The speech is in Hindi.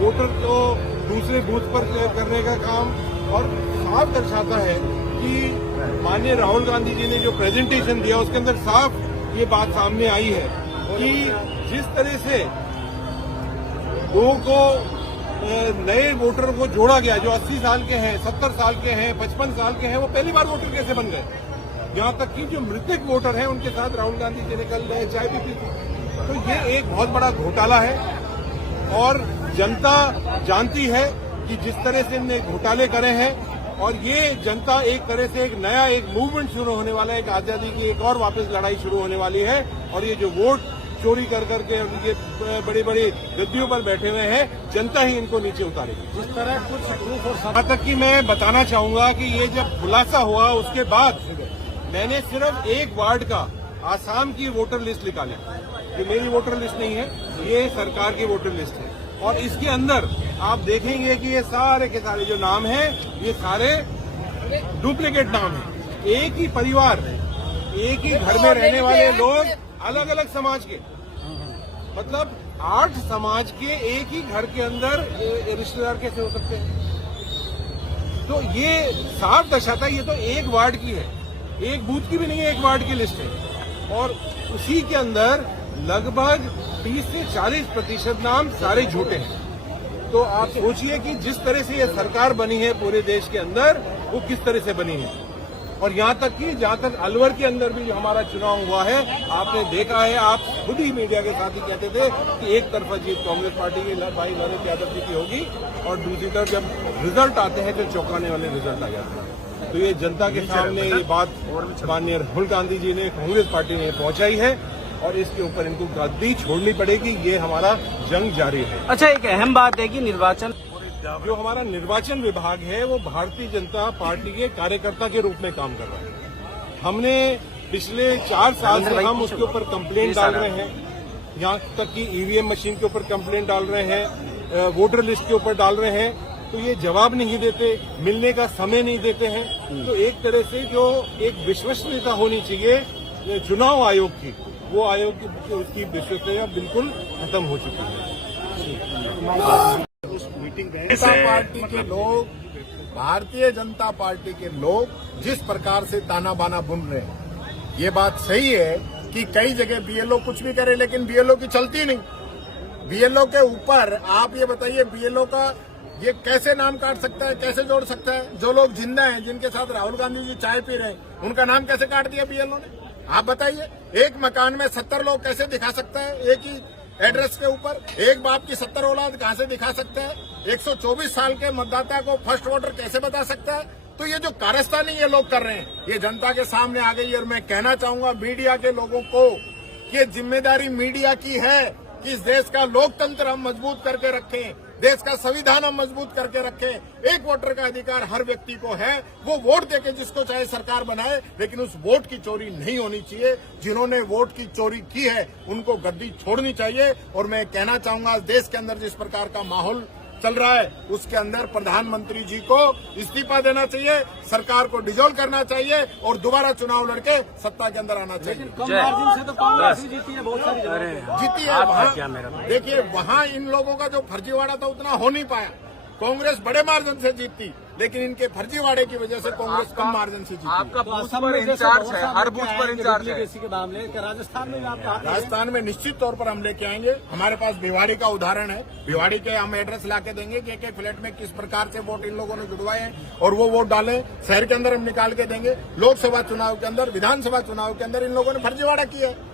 वोटर को दूसरे बूथ पर करने का काम, और साफ दर्शाता है कि माननीय राहुल गांधी जी ने जो प्रेजेंटेशन दिया उसके अंदर साफ ये बात सामने आई है कि जिस तरह से लोगों को नए वोटर को जोड़ा गया, जो 80 साल के हैं, 70 साल के हैं, 55 साल के हैं, वो पहली बार वोटर कैसे बन गए। यहाँ तक कि जो मृतक वोटर हैं उनके साथ राहुल गांधी जी निकल रहे, चाय भी पीती। तो ये एक बहुत बड़ा घोटाला है और जनता जानती है कि जिस तरह से इनने घोटाले करे हैं, और ये जनता एक तरह से एक नया एक मूवमेंट शुरू होने वाला है, एक आजादी की एक और वापस लड़ाई शुरू होने वाली है। और ये जो वोट चोरी कर करके ये बड़ी बड़ी गद्दियों पर बैठे हुए हैं, जनता ही इनको नीचे उतारेगी। जिस तरह कुछ प्रूफ और यहाँ तक कि मैं बताना चाहूंगा कि ये जब खुलासा हुआ उसके बाद मैंने सिर्फ एक वार्ड का आसाम की वोटर लिस्ट निकाली। ये मेरी वोटर लिस्ट नहीं है, ये सरकार की वोटर लिस्ट है, और इसके अंदर आप देखेंगे कि ये सारे के सारे जो नाम हैं ये सारे डुप्लीकेट नाम हैं। एक ही परिवार, एक ही घर में रहने वाले लोग अलग अलग समाज के, मतलब 8 समाज के एक ही घर के अंदर रिश्तेदार कैसे हो सकते हैं। तो ये साफ दर्शाता है, ये तो एक वार्ड की है, एक बूथ की भी नहीं है, एक वार्ड की लिस्ट है, और उसी के अंदर लगभग 30 से 40% नाम सारे झूठे हैं। तो आप सोचिए कि जिस तरह से ये सरकार बनी है पूरे देश के अंदर, वो किस तरह से बनी है। और यहाँ तक कि जहाँ तक अलवर के अंदर भी हमारा चुनाव हुआ है, आपने देखा है, आप खुद ही मीडिया के साथ ही कहते थे कि एक तरफा जीत कांग्रेस पार्टी की भाई नरेंद्र यादव जी की होगी, और दूसरी तरफ जब रिजल्ट आते हैं तो चौंकाने वाले रिजल्ट आ जाते हैं। तो ये जनता के सामने ये बात माननीय राहुल गांधी जी ने, कांग्रेस पार्टी ने पहुंचाई है, और इसके ऊपर इनको गद्दी छोड़नी पड़ेगी। ये हमारा जंग जारी है। अच्छा, एक अहम बात है कि निर्वाचन, जो हमारा निर्वाचन विभाग है वो भारतीय जनता पार्टी के कार्यकर्ता के रूप में काम कर रहा है। हमने पिछले 4 साल से हम उसके ऊपर कंप्लेंट डाल रहे हैं, यहाँ तक कि ईवीएम मशीन के ऊपर कंप्लेंट डाल रहे हैं, वोटर लिस्ट के ऊपर डाल रहे हैं, तो ये जवाब नहीं देते, मिलने का समय नहीं देते हैं। तो एक तरह से जो एक विश्वसनीयता होनी चाहिए चुनाव आयोग की, वो आयोग की उसकी विश्वसनीयता बिल्कुल खत्म हो चुकी है। जनता पार्टी के लोग, भारतीय जनता पार्टी के लोग जिस प्रकार से ताना बाना बुन रहे हैं, ये बात सही है कि कई जगह बीएलओ कुछ भी करे, लेकिन बीएलओ की चलती नहीं। बीएलओ के ऊपर आप ये बताइए, बीएलओ का ये कैसे नाम काट सकता है, कैसे जोड़ सकता है। जो लोग जिंदा हैं, जिनके साथ राहुल गांधी जी चाय पी रहे हैं, उनका नाम कैसे काट दिया बीएलओ ने, आप बताइए। एक मकान में 70 लोग कैसे दिखा सकता है, एक ही एड्रेस के ऊपर एक बाप की 70 औलाद कहां से दिखा सकता है। 124 साल के मतदाता को फर्स्ट वोटर कैसे बता सकता है। तो ये जो कारस्तानी ये लोग कर रहे हैं, ये जनता के सामने आ गई। और मैं कहना चाहूंगा मीडिया के लोगों को कि ये जिम्मेदारी मीडिया की है कि इस देश का लोकतंत्र हम मजबूत करके रखें, देश का संविधान हम मजबूत करके रखें। एक वोटर का अधिकार हर व्यक्ति को है, वो वोट देके जिसको चाहे सरकार बनाए, लेकिन उस वोट की चोरी नहीं होनी चाहिए। जिन्होंने वोट की चोरी की है उनको गद्दी छोड़नी चाहिए। और मैं कहना चाहूंगा देश के अंदर जिस प्रकार का माहौल चल रहा है, उसके अंदर प्रधानमंत्री जी को इस्तीफा देना चाहिए, सरकार को डिसॉल्व करना चाहिए और दोबारा चुनाव लड़के सत्ता के अंदर आना चाहिए। कम मार्जिन से तो कांग्रेस ही जीती है, बहुत सारी जीती है। वहाँ देखिए, वहाँ इन लोगों का जो फर्जीवाड़ा था उतना हो नहीं पाया। कांग्रेस बड़े मार्जिन से जीतती, लेकिन इनके फर्जीवाड़े की वजह से कांग्रेस कम मार्जिन से जीती। आपका बूथ पर इंचार्ज है, हर बूथ पर इंचार्ज है। के मामले राजस्थान में भी आप राजस्थान में निश्चित तौर पर हम लेके आएंगे। हमारे पास भिवाड़ी का उदाहरण है, भिवाड़ी के हम एड्रेस लाके देंगे कि एक फ्लैट में किस प्रकार से वोट इन लोगों ने जुड़वाए हैं और वो वोट डालें। शहर के अंदर हम निकाल के देंगे। लोकसभा चुनाव के अंदर, विधानसभा चुनाव के अंदर इन लोगों ने फर्जीवाड़ा किया है।